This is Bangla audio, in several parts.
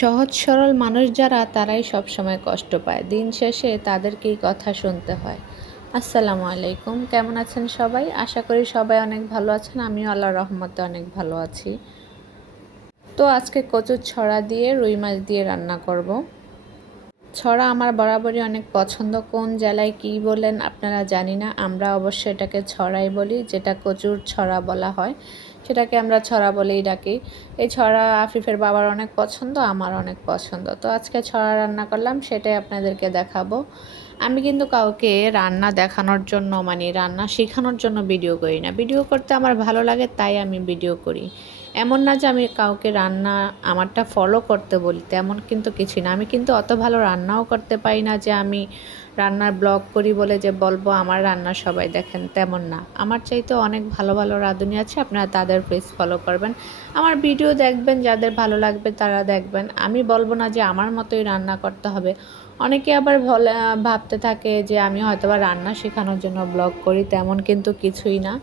সহজ সরল মানুষ যারা তারাই সবসময় কষ্ট পায়, দিন শেষে তাদেরকেই কথা শুনতে হয়। আসসালামু আলাইকুম, কেমন আছেন সবাই? আশা করি সবাই অনেক ভালো আছেন। আমিও আল্লাহর রহমতে অনেক ভালো আছি। তো আজকে কচুর ছড়া দিয়ে রুই মাছ দিয়ে রান্না করব। ছড়া আমার বরাবরই অনেক পছন্দ। কোন জেলায় কী বলেন আপনারা জানি না, আমরা অবশ্যই এটাকে ছড়াই বলি। যেটা কচুর ছড়া বলা হয় সেটাকে আমরা ছড়া বলেই ডাকি। এই ছড়া আফিফের বাবার অনেক পছন্দ, আমার অনেক পছন্দ। তো আজকে ছড়া রান্না করলাম, সেটাই আপনাদেরকে দেখাবো। আমি কিন্তু কাউকে রান্না দেখানোর জন্য রান্না শেখানোর জন্য ভিডিও করি না। ভিডিও করতে আমার ভালো লাগে, তাই আমি ভিডিও করি। এমন না যে আমি কাউকে রান্না আমারটা ফলো করতে বলি, তেমন কিন্তু কিছু না। আমি কিন্তু অত ভালো রান্নাও করতে পারি না যে আমি রান্নার ব্লগ করি বলে যে বলবো আমার রান্না সবাই দেখেন, তেমন না। আমার চাইতে অনেক ভালো ভালো রাঁধুনি আছে, আপনারা তাদের পেজ ফলো করবেন, আমার ভিডিও দেখবেন, যাদের ভালো লাগবে তারা দেখবেন। আমি বলবো না যে আমার মতোই রান্না করতে হবে। অনেকে আবার ভাবতে থাকে যে আমি হয়তোবা রান্না শেখানোর জন্য ব্লগ করি, তেমন কিন্তু কিছুই না।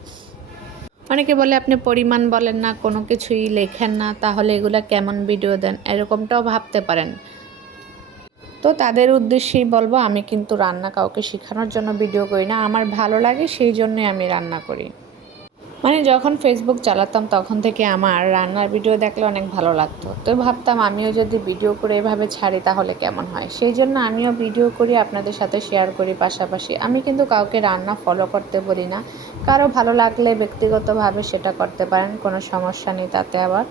অনেকে বলে আপনি পরিমাণ বলেন না, কোনো কিছুই লেখেন না, তাহলে এগুলা কেমন ভিডিও দেন, এরকমটাও ভাবতে পারেন। তো তাদের উদ্দেশ্যেই বলবো, আমি কিন্তু রান্না কাউকে শেখানোর জন্য ভিডিও করি না, আমার ভালো লাগে সেই জন্যই আমি রান্না করি। যখন ফেসবুক চালাতাম তখন থেকে আমার রান্নার ভিডিও দেখলে অনেক ভালো লাগতো। তো ভাবতাম আমিও যদি ভিডিও করে এভাবে ছাড়ি তাহলে কেমন হয়, সেই জন্য আমিও ভিডিও করি, আপনাদের সাথে শেয়ার করি। পাশাপাশি আমি কিন্তু কাউকে রান্না ফলো করতে বলি না। কারো ভালো লাগলে ব্যক্তিগতভাবে সেটা করতে পারেন, কোনো সমস্যা নেই তাতে। আবার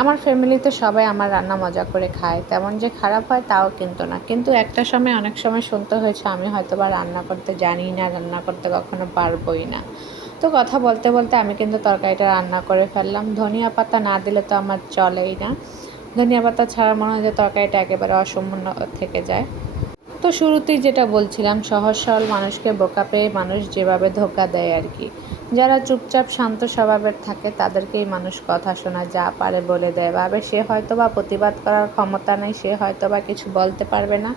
আমার ফ্যামিলিতে সবাই আমার রান্না মজা করে খায়, তেমন যে খারাপ হয় তাও কিন্তু না। কিন্তু একটা সময় অনেক সময় শুনতে হয়েছে আমি হয়তোবা রান্না করতে জানি না, রান্না করতে কখনো পারবই না। তো কথা বলতে বলতে আমি কিন্তু তরকারিটা রান্না করে ফেললাম। ধনিয়া পাতা না দিলে তো আমার চলেই না। ধনিয়া পাতা ছাড়া মনে হয় যে তরকারিটা একেবারে অসম্পূর্ণ থেকে যায়। তো শুরুতেই যেটা বলছিলাম, সহজ সরল মানুষকে বোকা পেয়ে মানুষ যেভাবে ধোঁকা দেয় আর কি। যারা চুপচাপ শান্ত স্বভাবের থাকে তাদেরকেই মানুষ কথা শোনায়, যা পারে বলে দেয়। ভাবে সে হয়তো বা প্রতিবাদ করার ক্ষমতা নেই, সে হয়তো বা কিছু বলতে পারবে না,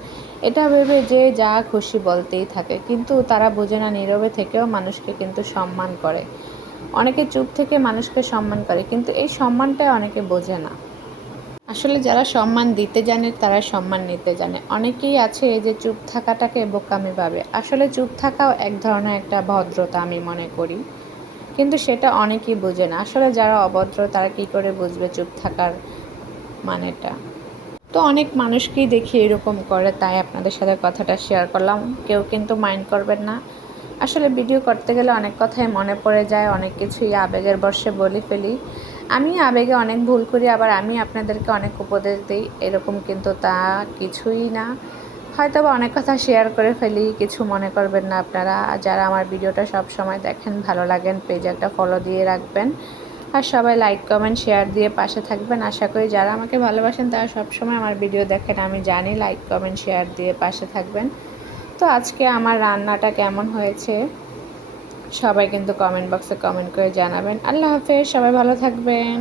এটা ভেবে যে যা খুশি বলতেই থাকে। কিন্তু তারা বোঝে না, নীরবে থেকেও মানুষকে কিন্তু সম্মান করে। অনেকে চুপ থেকে মানুষকে সম্মান করে, কিন্তু এই সম্মানটাই অনেকে বোঝে না। আসলে যারা সম্মান দিতে জানে তারা সম্মান নিতে জানে। অনেকেই আছে যে চুপ থাকাটাকে বোকামি ভাবে। আসলে চুপ থাকাও এক ধরনের একটা ভদ্রতা আমি মনে করি, কিন্তু সেটা অনেকেই বোঝে না। আসলে যারা অভদ্র তারা কী করে বুঝবে চুপ থাকার মানেটা। তো অনেক মানুষকেই দেখি এরকম করে, তাই আপনাদের সাথে কথাটা শেয়ার করলাম। কেউ কিন্তু মাইন্ড করবেন না। আসলে ভিডিও করতে গেলে অনেক কথাই মনে পড়ে যায়, অনেক কিছুই আবেগের বশে বলে ফেলি। আমি আবেগে অনেক ভুল করি, আবার আমি আপনাদেরকে অনেক উপদেশ দিই, এরকম কিন্তু তা কিছুই না। হয়তো বা অনেক কথা শেয়ার করে ফেলি, কিছু মনে করবেন না আপনারা। যারা আমার ভিডিওটা সব সময় দেখেন, ভালো লাগেন, পেজে একটা ফলো দিয়ে রাখবেন। আর সবাই লাইক কমেন্ট শেয়ার দিয়ে পাশে থাকবেন। আশা করি যারা আমাকে ভালোবাসেন তারা সবসময় আমার ভিডিও দেখেন, আমি জানি। লাইক কমেন্ট শেয়ার দিয়ে পাশে থাকবেন। তো আজকে আমার রান্নাটা কেমন হয়েছে সবাই কিন্তু কমেন্ট বক্সে কমেন্ট করে জানাবেন। আল্লাহ হাফেজ, সবাই ভালো থাকবেন।